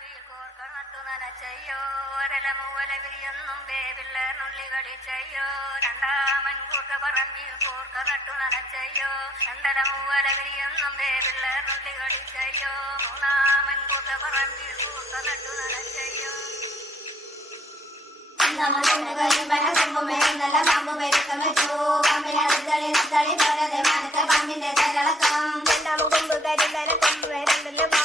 പറമ്പിൽ കോർക്ക നട്ടു നനച്ചയ്യോ ഒരലമൂവല വിരിയൊന്നും വേവിള്ളേർ നുള്ളികളി ചെയ്യോ രണ്ടാമൻ കൂർക്ക പറമ്പിൽ കോർക്ക നട്ടു നനച്ചയ്യോ രണ്ടലമൂവല വിരിയൊന്നും വേവിള്ളേർ നുള്ളികളി ചെയ്യോ മൂന്നാമൻ കൂർക്ക പറമ്പിൽ കോർക്ക നട്ടു നനച്ചയ്യോ നല്ല പാമ്പ് വരുത്തം വെച്ചു പാമ്പിനെ തളി തളി പറയാതെ മനത്തെ പാമ്പിന്റെ തലളക്കം രണ്ടാമ കൊമ്പ് കരിന്തല കൊമ്പ് രണ്ടില്